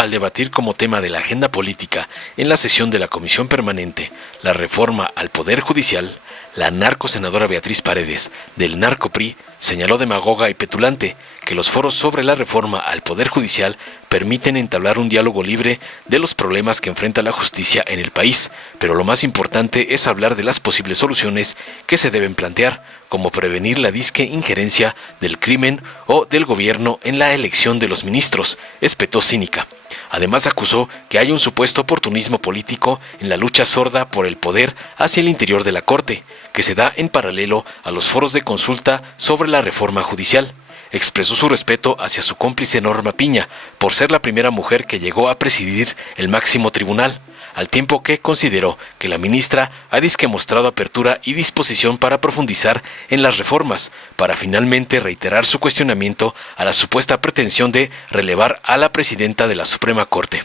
Al debatir como tema de la agenda política en la sesión de la Comisión Permanente la reforma al Poder Judicial, la narcosenadora Beatriz Paredes, del narco-PRI, señaló demagoga y petulante que los foros sobre la reforma al Poder Judicial permiten entablar un diálogo libre de los problemas que enfrenta la justicia en el país, pero lo más importante es hablar de las posibles soluciones que se deben plantear, como prevenir la disque injerencia del crimen o del gobierno en la elección de los ministros, espetó cínica. Además acusó que hay un supuesto oportunismo político en la lucha sorda por el poder hacia el interior de la Corte, que se da en paralelo a los foros de consulta sobre la reforma judicial. Expresó su respeto hacia su cómplice Norma Piña por ser la primera mujer que llegó a presidir el máximo tribunal, al tiempo que consideró que la ministra ha disque mostrado apertura y disposición para profundizar en las reformas, para finalmente reiterar su cuestionamiento a la supuesta pretensión de relevar a la presidenta de la Suprema Corte.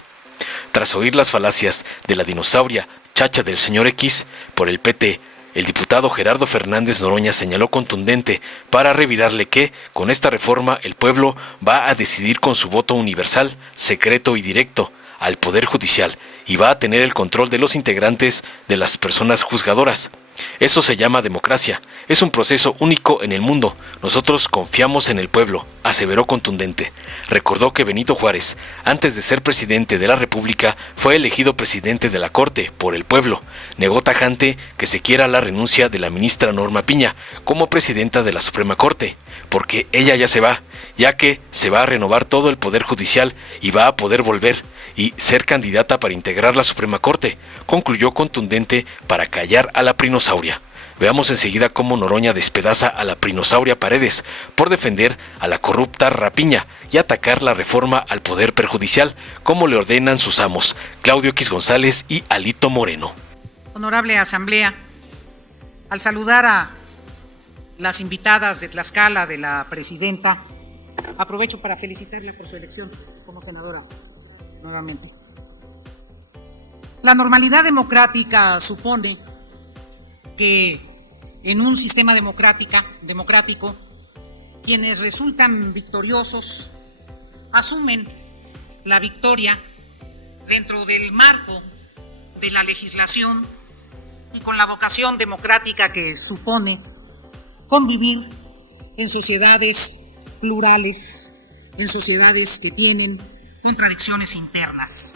Tras oír las falacias de la dinosauria chacha del señor X por el PT, el diputado Gerardo Fernández Noroña señaló contundente para revirarle que, con esta reforma, el pueblo va a decidir con su voto universal, secreto y directo al Poder Judicial y va a tener el control de los integrantes de las personas juzgadoras. Eso se llama democracia. Es un proceso único en el mundo. Nosotros confiamos en el pueblo, aseveró contundente. Recordó que Benito Juárez, antes de ser presidente de la República, fue elegido presidente de la Corte por el pueblo. Negó tajante que se quiera la renuncia de la ministra Norma Piña como presidenta de la Suprema Corte, porque ella ya se va, ya que se va a renovar todo el Poder Judicial y va a poder volver y ser candidata para integrar la Suprema Corte, concluyó contundente para callar a la prinosauria. Veamos enseguida cómo Noroña despedaza a la prinosauria Paredes por defender a la corrupta Rapiña y atacar la reforma al Poder Perjudicial, como le ordenan sus amos, Claudio X González y Alito Moreno. Honorable Asamblea, al saludar a las invitadas de Tlaxcala de la presidenta, aprovecho para felicitarla por su elección como senadora nuevamente. La normalidad democrática supone que en un sistema democrático, quienes resultan victoriosos asumen la victoria dentro del marco de la legislación y con la vocación democrática que supone convivir en sociedades plurales, en sociedades que tienen contradicciones internas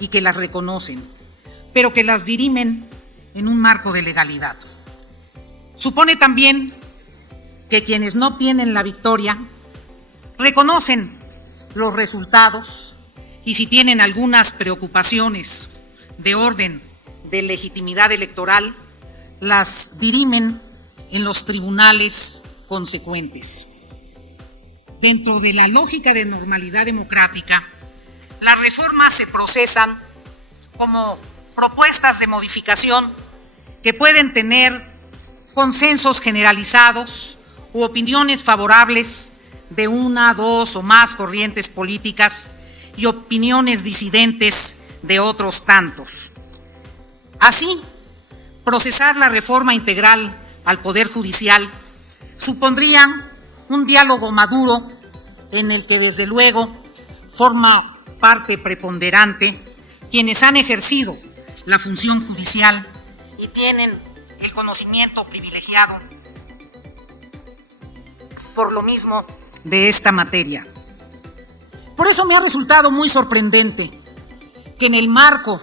y que las reconocen, pero que las dirimen en un marco de legalidad. Supone también que quienes no obtienen la victoria reconocen los resultados y si tienen algunas preocupaciones de orden de legitimidad electoral, las dirimen en los tribunales consecuentes. Dentro de la lógica de normalidad democrática, las reformas se procesan como propuestas de modificación que pueden tener consensos generalizados u opiniones favorables de una, dos o más corrientes políticas y opiniones disidentes de otros tantos. Así, procesar la reforma integral al Poder Judicial supondría un diálogo maduro en el que desde luego forma parte preponderante quienes han ejercido la función judicial y tienen el conocimiento privilegiado por lo mismo de esta materia. Por eso me ha resultado muy sorprendente que en el marco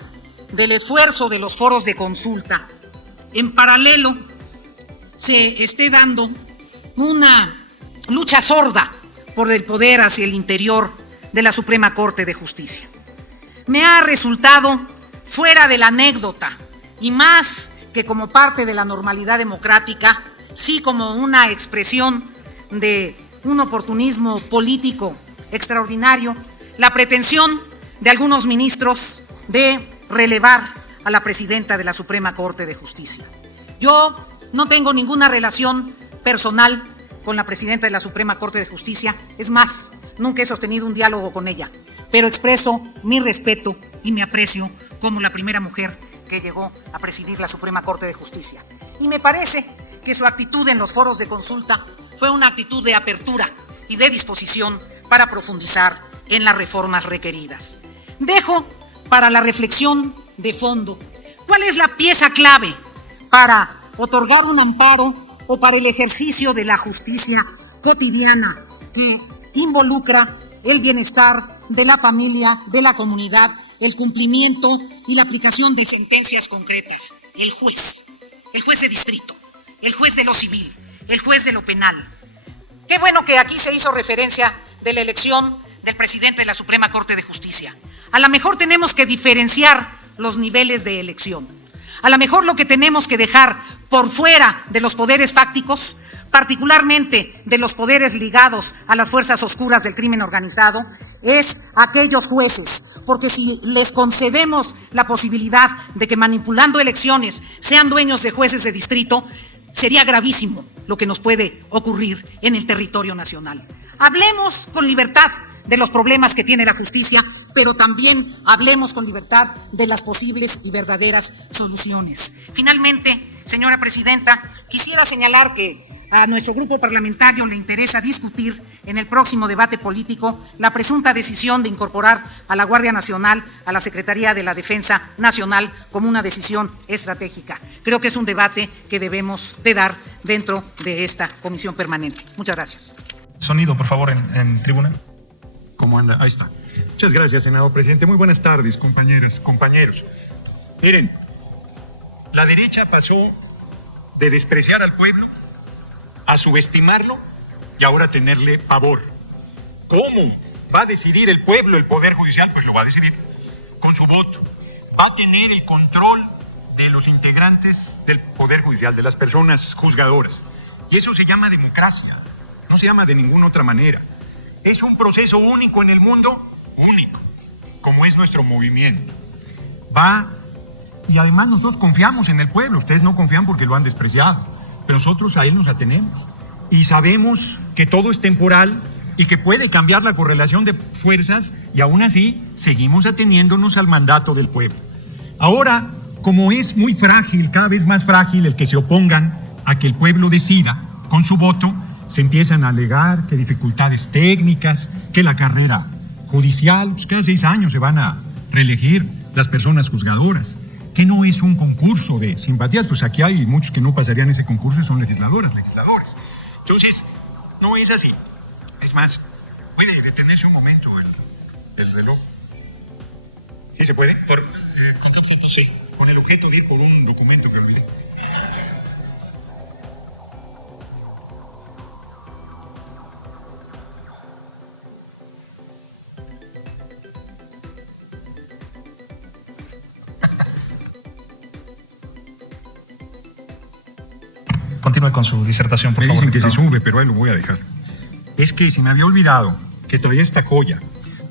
del esfuerzo de los foros de consulta, en paralelo se esté dando una lucha sorda por el poder hacia el interior de la Suprema Corte de Justicia. Me ha resultado fuera de la anécdota y más que como parte de la normalidad democrática, sí como una expresión de un oportunismo político extraordinario, la pretensión de algunos ministros de relevar a la presidenta de la Suprema Corte de Justicia. Yo no tengo ninguna relación personal con la presidenta de la Suprema Corte de Justicia, es más, nunca he sostenido un diálogo con ella, pero expreso mi respeto y mi aprecio como la primera mujer que llegó a presidir la Suprema Corte de Justicia. Y me parece que su actitud en los foros de consulta fue una actitud de apertura y de disposición para profundizar en las reformas requeridas. Dejo para la reflexión de fondo cuál es la pieza clave para otorgar un amparo o para el ejercicio de la justicia cotidiana que involucra el bienestar de la familia, de la comunidad, el cumplimiento y la aplicación de sentencias concretas. El juez de distrito, el juez de lo civil, el juez de lo penal. Qué bueno que aquí se hizo referencia de la elección del presidente de la Suprema Corte de Justicia. A lo mejor tenemos que diferenciar los niveles de elección. A lo mejor lo que tenemos que dejar por fuera de los poderes fácticos, particularmente de los poderes ligados a las fuerzas oscuras del crimen organizado, es aquellos jueces, porque si les concedemos la posibilidad de que manipulando elecciones sean dueños de jueces de distrito, sería gravísimo lo que nos puede ocurrir en el territorio nacional. Hablemos con libertad de los problemas que tiene la justicia, pero también hablemos con libertad de las posibles y verdaderas soluciones. Finalmente, señora presidenta, quisiera señalar que a nuestro grupo parlamentario le interesa discutir en el próximo debate político la presunta decisión de incorporar a la Guardia Nacional a la Secretaría de la Defensa Nacional como una decisión estratégica. Creo que es un debate que debemos de dar dentro de esta comisión permanente. Muchas gracias. Sonido, por favor, en tribuna. ¿Cómo anda? Ahí está. Muchas gracias, senador presidente. Muy buenas tardes, compañeras, compañeros. Miren, la derecha pasó de despreciar al pueblo a subestimarlo y ahora tenerle pavor. ¿Cómo va a decidir el pueblo el Poder Judicial? Pues lo va a decidir con su voto. Va a tener el control de los integrantes del Poder Judicial, de las personas juzgadoras. Y eso se llama democracia. No se llama de ninguna otra manera. Es un proceso único en el mundo, único, como es nuestro movimiento. Va, y además nosotros confiamos en el pueblo. Ustedes no confían porque lo han despreciado, pero nosotros a él nos atenemos. Y sabemos que todo es temporal y que puede cambiar la correlación de fuerzas, y aún así seguimos ateniéndonos al mandato del pueblo. Ahora, como es muy frágil, cada vez más frágil el que se opongan a que el pueblo decida con su voto, se empiezan a alegar que dificultades técnicas, que la carrera judicial, pues cada 6 años se van a reelegir las personas juzgadoras, que no es un concurso de simpatías, pues aquí hay muchos que no pasarían ese concurso y son legisladores. Entonces, no es así. Es más, ¿puede detenerse un momento el reloj? ¿Sí se puede? ¿Con qué objeto? Sí, con el objeto de ir por un documento que olvidé. Continúe con su disertación, por favor. Me dicen que se sube, pero ahí lo voy a dejar. Es que se me había olvidado que traía esta joya.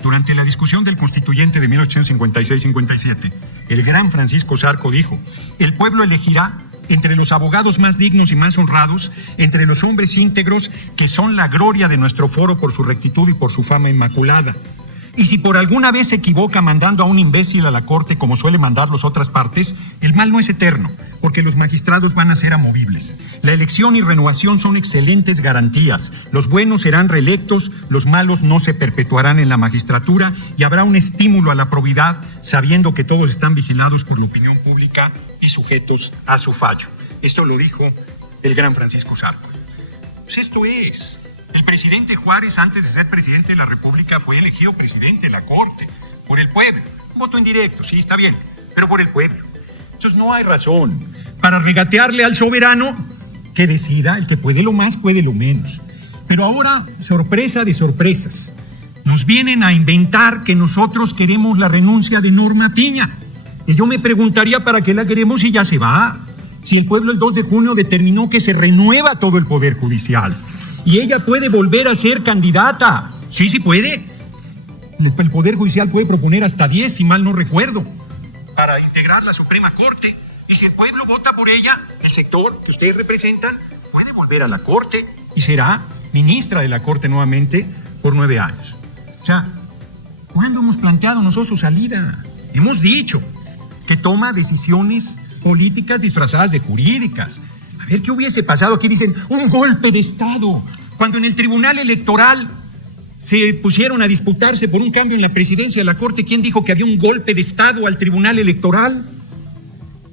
Durante la discusión del constituyente de 1856-57, el gran Francisco Zarco dijo: el pueblo elegirá entre los abogados más dignos y más honrados, entre los hombres íntegros que son la gloria de nuestro foro por su rectitud y por su fama inmaculada. Y si por alguna vez se equivoca mandando a un imbécil a la corte como suele mandarlos otras partes, el mal no es eterno, porque los magistrados van a ser amovibles. La elección y renovación son excelentes garantías. Los buenos serán reelectos, los malos no se perpetuarán en la magistratura y habrá un estímulo a la probidad, sabiendo que todos están vigilados por la opinión pública y sujetos a su fallo. Esto lo dijo el gran Francisco Zarco. Pues esto es. El presidente Juárez, antes de ser presidente de la República, fue elegido presidente de la Corte por el pueblo. Un voto indirecto, sí, está bien, pero por el pueblo. Entonces no hay razón para regatearle al soberano que decida, el que puede lo más, puede lo menos. Pero ahora, sorpresa de sorpresas, nos vienen a inventar que nosotros queremos la renuncia de Norma Piña. Y yo me preguntaría para qué la queremos si ya se va. Si el pueblo el 2 de junio determinó que se renueva todo el Poder Judicial. Y ella puede volver a ser candidata. Sí, sí puede. El Poder Judicial puede proponer hasta 10, si mal no recuerdo, para integrar la Suprema Corte. Y si el pueblo vota por ella, el sector que ustedes representan puede volver a la Corte y será ministra de la Corte nuevamente por 9 años. O sea, ¿cuándo hemos planteado nosotros su salida? Hemos dicho que toma decisiones políticas disfrazadas de jurídicas. A ver, ¿qué hubiese pasado? Aquí dicen un golpe de Estado, cuando en el Tribunal Electoral se pusieron a disputarse por un cambio en la presidencia de la Corte. ¿Quién dijo que había un golpe de Estado al Tribunal Electoral?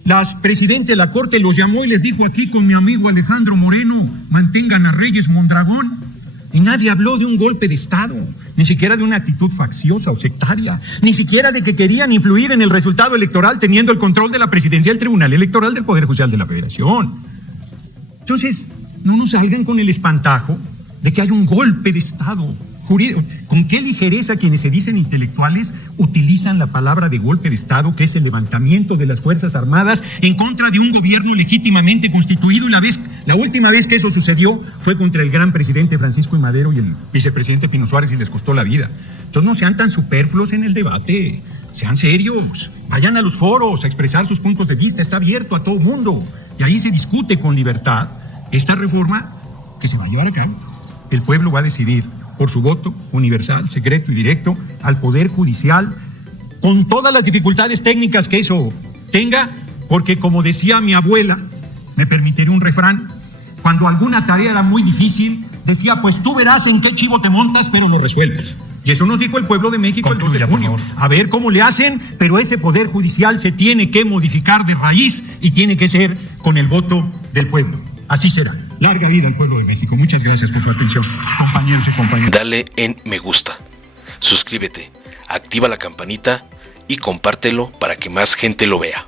Las presidentes de la Corte los llamó y les dijo: aquí con mi amigo Alejandro Moreno, mantengan a Reyes Mondragón. Y nadie habló de un golpe de Estado, ni siquiera de una actitud facciosa o sectaria, ni siquiera de que querían influir en el resultado electoral teniendo el control de la presidencia del Tribunal Electoral del Poder Judicial de la Federación. Entonces, no nos salgan con el espantajo de que hay un golpe de Estado jurídico. ¿Con qué ligereza quienes se dicen intelectuales utilizan la palabra de golpe de Estado, que es el levantamiento de las Fuerzas Armadas en contra de un gobierno legítimamente constituido? La última vez que eso sucedió fue contra el gran presidente Francisco I. Madero y el vicepresidente Pino Suárez, y les costó la vida. Entonces no sean tan superfluos en el debate, sean serios, vayan a los foros a expresar sus puntos de vista, está abierto a todo mundo, y ahí se discute con libertad esta reforma que se va a llevar a cabo. El pueblo va a decidir por su voto universal, secreto y directo al Poder Judicial, con todas las dificultades técnicas que eso tenga, porque como decía mi abuela, me permitiré un refrán, cuando alguna tarea era muy difícil, decía: pues tú verás en qué chivo te montas, pero lo resuelves. Y eso nos dijo el pueblo de México el 2 de junio. A ver cómo le hacen, pero ese Poder Judicial se tiene que modificar de raíz y tiene que ser con el voto del pueblo. Así será. Larga vida al pueblo de México. Muchas gracias por su atención, compañeros y compañeras. Dale en me gusta, suscríbete, activa la campanita y compártelo para que más gente lo vea.